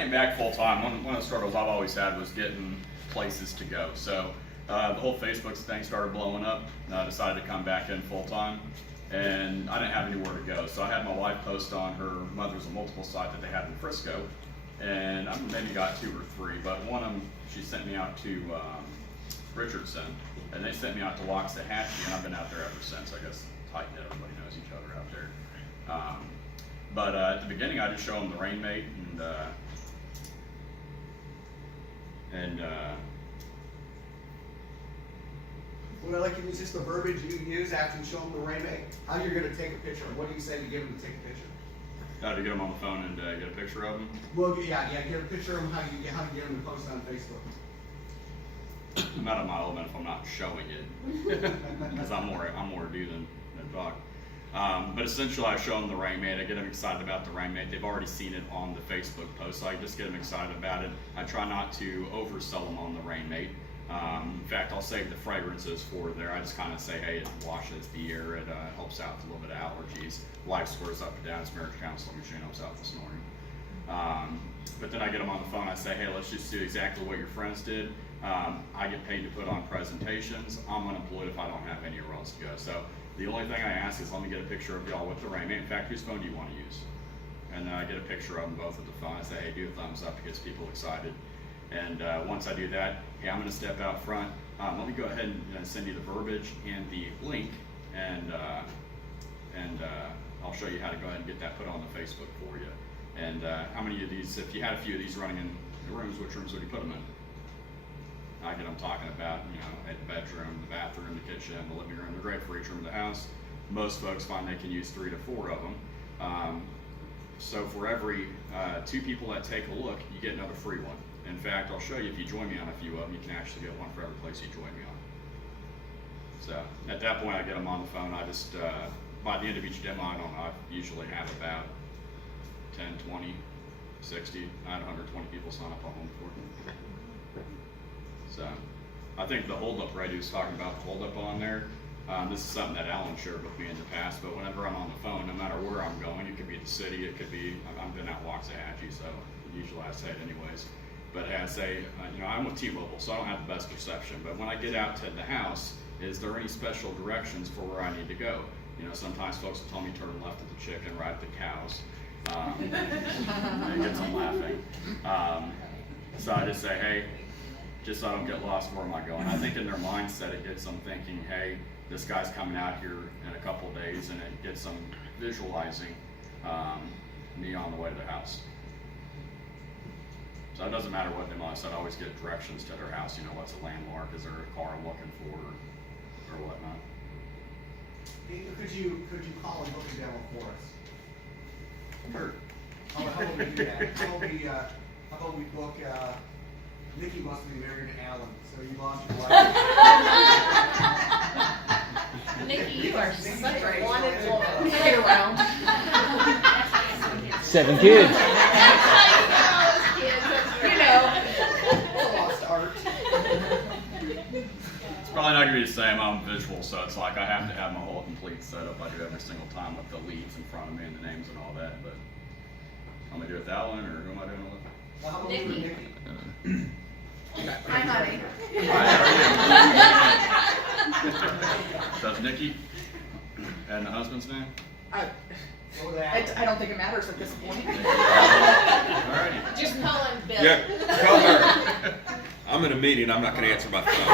Came back full time. One of the struggles I've always had was getting places to go. So the whole Facebook thing started blowing up. I decided to come back in full time, and I didn't have anywhere to go. So I had my wife post on her mother's a multiple site that they had in Frisco, and I maybe got 2 or 3, but one of them she sent me out to Richardson, and they sent me out to Waxahachie, and I've been out there ever since. I guess tight knit, everybody knows each other out there. But at the beginning, I just show them the Rainmate Well, like, it's just the verbiage you use after you show them the Rainmate. How you're going to take a picture? What do you say to get them to take a picture? to get them on the phone and get a picture of them. Well, yeah, get a picture of them. How you get them to post on Facebook? I'm not at my element if I'm not showing it, because I'm more do than talk. But essentially, I show them the Rainmate. I get them excited about the Rainmate. They've already seen it on the Facebook post, so I just get them excited about it. I try not to oversell them on the Rainmate. In fact, I'll save the fragrances for there. I just kind of say, hey, it washes the air. It helps out with a little bit of allergies. Life squares up and down. It's marriage counseling machine helps out with snoring. But then I get them on the phone. I say, hey, let's just do exactly what your friends did. I get paid to put on presentations. I'm unemployed if I don't have anywhere else to go. So the only thing I ask is let me get a picture of y'all with the Rainmate. In fact, whose phone do you want to use? And then I get a picture of them both with the phone. I say, hey, do a thumbs up. It gets people excited. And once I do that, hey, I'm going to step out front. Let me go ahead and send you the verbiage and the link, and I'll show you how to go ahead and get that put on the Facebook for you. And how many of these, if you had a few of these running in the rooms, which rooms would you put them in? I get them talking about, at the bedroom, the bathroom, the kitchen, the living room. They're great for each room of the house. Most folks find they can use 3 to 4 of them. So for every 2 people that take a look, you get another free one. In fact, I'll show you, if you join me on a few of them, you can actually get one for every place you join me on. So at that point, I get them on the phone. I just, by the end of each demo, I usually have about 10, 20, 60, I had 120 people sign up on one before. So I think the holdup radio is talking about the holdup on there. This is something that Alan shared with me in the past, but whenever I'm on the phone, no matter where I'm going, it could be the city, it could be, I've been out Waxahachie, so usually I say it anyways. But I say, I'm with T-Mobile, so I don't have the best reception. But when I get out to the house, is there any special directions for where I need to go? Sometimes folks will tell me turn left at the chicken, right at the cows. It gets them laughing. So I just say, hey, just so I don't get lost, where am I going? I think in their mindset, it gets them thinking, hey, this guy's coming out here in a couple of days, and it gets them visualizing me on the way to the house. So it doesn't matter what demo I said, I always get directions to their house, what's a landmark, is there a car I'm looking for, or whatnot. Could you call and book a demo for us? Sure. How about we do that? How about we book, Nikki must be married to Alan, so you lost your wife. Nikki, you are such a wanted woman. Get around. 7 kids. It's a lost art. It's probably not going to be the same. I'm visual, so it's like I have to have my whole complete setup. I do every single time with the leads in front of me and the names and all that. But I'm going to do it with Alan, or who am I doing it with? Well, how about we do Nikki? Hi, honey. That's Nikki. And the husband's name? What was that? I don't think it matters at this point. Alrighty. Just call him Bill. Yeah, tell her. I'm in a meeting. I'm not going to answer my phone.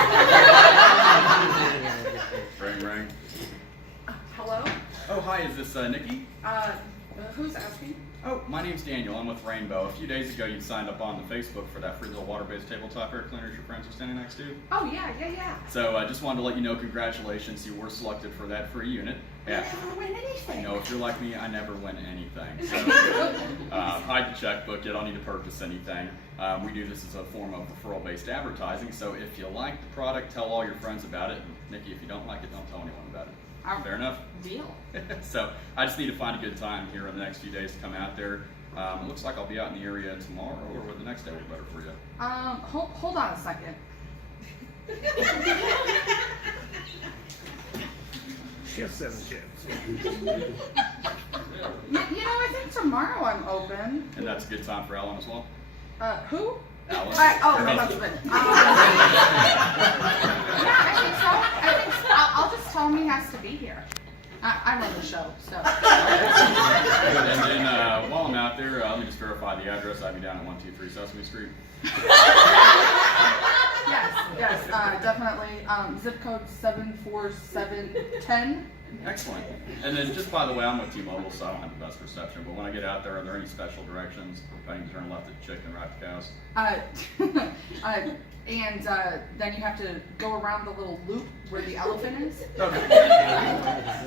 Ring, ring. Hello? Oh, hi, is this Nikki? Who's asking? Oh, my name's Daniel. I'm with Rainbow. A few days ago, you signed up on the Facebook for that free little water-based tabletop air cleaners your friends are standing next to. Oh, yeah. So I just wanted to let you know, congratulations, you were selected for that free unit. I never win anything. If you're like me, I never win anything. So hide the checkbook. You don't need to purchase anything. We do this as a form of referral-based advertising. So if you like the product, tell all your friends about it. And Nikki, if you don't like it, don't tell anyone about it. Fair enough? Deal. So I just need to find a good time here in the next few days to come out there. It looks like I'll be out in the area tomorrow, or would the next day be better for you? Hold on a second. She has 7 kids. I think tomorrow I'm open. And that's a good time for Ellen as well? Who? Alan? Oh, my husband. Yeah, I think so. I'll just tell him he has to be here. I run the show, so. And then while I'm out there, let me just verify the address. I'll be down at 123 Sesame Street. Yes, definitely. Zip code 74710. Excellent. And then just by the way, I'm with T-Mobile, so I don't have the best reception, but when I get out there, are there any special directions? If I need to turn left at the chicken, right at the cows? And then you have to go around the little loop where the elephant is. Okay.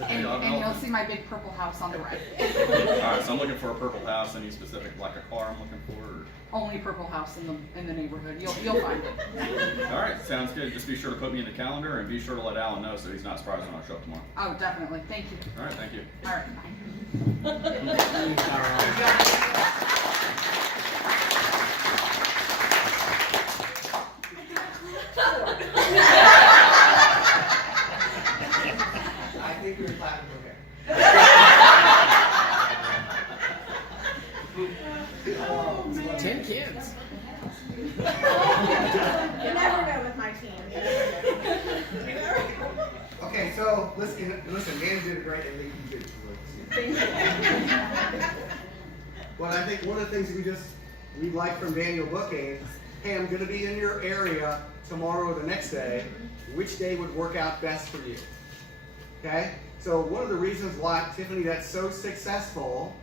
And you'll see my big purple house on the right. Alright, so I'm looking for a purple house. Any specific, like a car I'm looking for? Or? Only purple house in the neighborhood. You'll find it. Alright, sounds good. Just be sure to put me in the calendar and be sure to let Alan know so he's not surprised when I show up tomorrow. Oh, definitely. Thank you. Alright, thank you. All right. I think we were clapping for him. Oh, 10 kids. You never know with my team. You never know. Okay, so listen, Manny did a great, and you did too. But I think one of the things we'd like from Daniel booking, hey, I'm gonna be in your area tomorrow or the next day. Which day would work out best for you? Okay? So one of the reasons why, Tiffany, that's so successful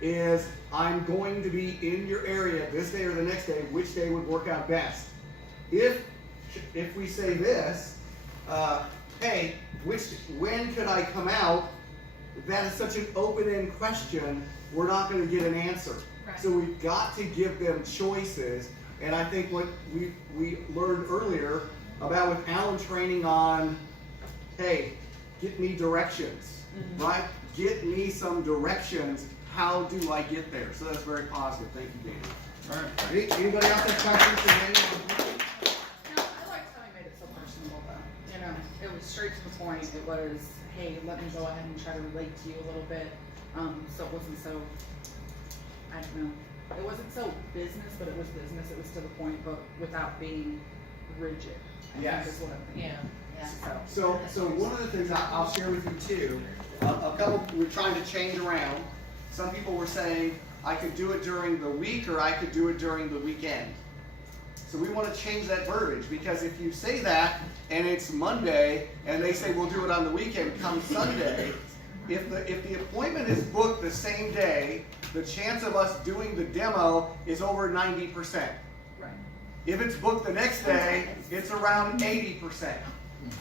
is I'm going to be in your area this day or the next day. Which day would work out best? If we say this, hey, when could I come out? That is such an open-end question. We're not going to get an answer. Right. So we've got to give them choices. And I think what we learned earlier about with Alan training on, hey, get me directions, right? Get me some directions. How do I get there? So that's very positive. Thank you, Daniel. All right. Anybody else have questions for Daniel? No, I liked how he made it so personable, though. You know, it was straight to the point. It was, hey, let me go ahead and try to relate to you a little bit. So it wasn't so, I don't know, it wasn't so business, but it was business. It was to the point, but without being rigid. I Yes. think is what I'm thinking. Yeah. So one of the things I'll share with you too, a couple, we're trying to change around. Some people were saying, I could do it during the week or I could do it during the weekend. So we want to change that verbiage, because if you say that and it's Monday and they say we'll do it on the weekend come Sunday, if the appointment is booked the same day, the chance of us doing the demo is over 90%. Right. If it's booked the next day, it's around 80%.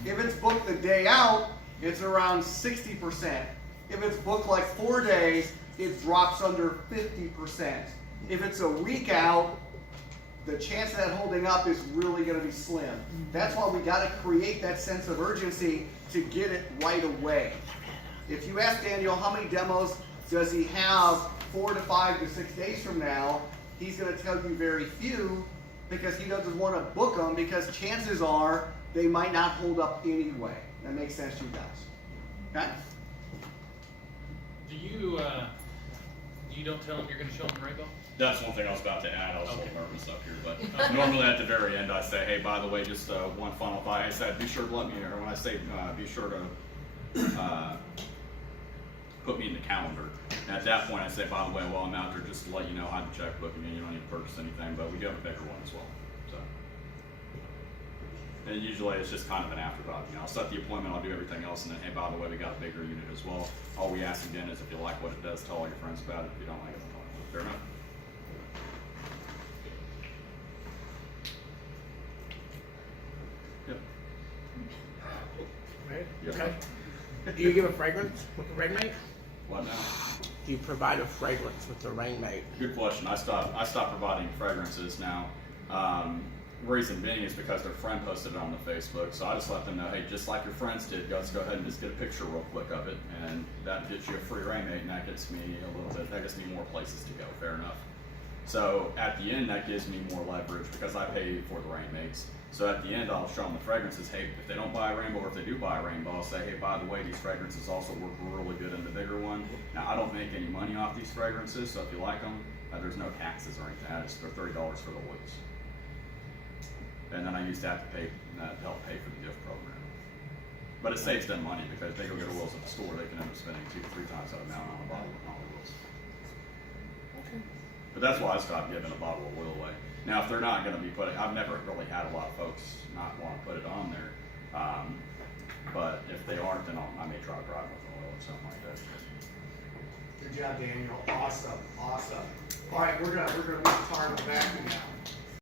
If it's booked the day out, it's around 60%. If it's booked like 4 days, it drops under 50%. If it's a week out, the chance of that holding up is really going to be slim. That's why we got to create that sense of urgency to get it right away. If you ask Daniel how many demos does he have 4 to 5 to 6 days from now, he's going to tell you very few, because he doesn't want to book them, because chances are they might not hold up anyway. That makes sense to you guys. Okay? Do you don't tell them you're going to show them the rainbow? That's one thing I was about to add. I was a Okay. little nervous up here, but normally at the very end I say, hey, by the way, just one final thought. I said, be sure to let me, or when I say be sure to put me in the calendar. And at that point I say, by the way, while I'm out there, just to let you know, I have to check booking, and you don't need to purchase anything, but we do have a bigger one as well. So, and usually it's just kind of an afterthought. You know, I'll set the appointment, I'll do everything else, and then, hey, by the way, we got a bigger unit as well. All we ask again is if you like what it does, tell all your friends about it. If you don't like it, don't talk about it. Fair enough? Yep. Right? Yes, Okay. sir. Do you give a fragrance with the rain mate? What now? Do you provide a fragrance with the rain mate? Good question. I stopped providing fragrances now. Reason being is because their friend posted it on the Facebook, so I just let them know, hey, just like your friends did, let's go ahead and just get a picture real quick of it, and that gets you a free rain mate, and that gets me a little bit, that gets me more places to go. Fair enough. So at the end, that gives me more leverage because I pay for the rain mates. So at the end, I'll show them the fragrances. Hey, if they don't buy a rainbow, or if they do buy a rainbow, I'll say, hey, by the way, these fragrances also work really good in the bigger one. Now, I don't make any money off these fragrances, so if you like them, There's no taxes or anything. I just they're $30 for the oils. And then I used to have to pay to help pay for the gift program. But it saves them money because they go get oils at the store. They can end up spending 2 to 3 times that amount on a bottle of oils. But that's why I stopped giving a bottle of oil away. Now, if they're not going to be putting, I've never really had a lot of folks not want to put it on there. But if they aren't, then I may try to drive with oil or something like that. Good job, Daniel. Awesome, awesome. All right, we're gonna move the car in the back now.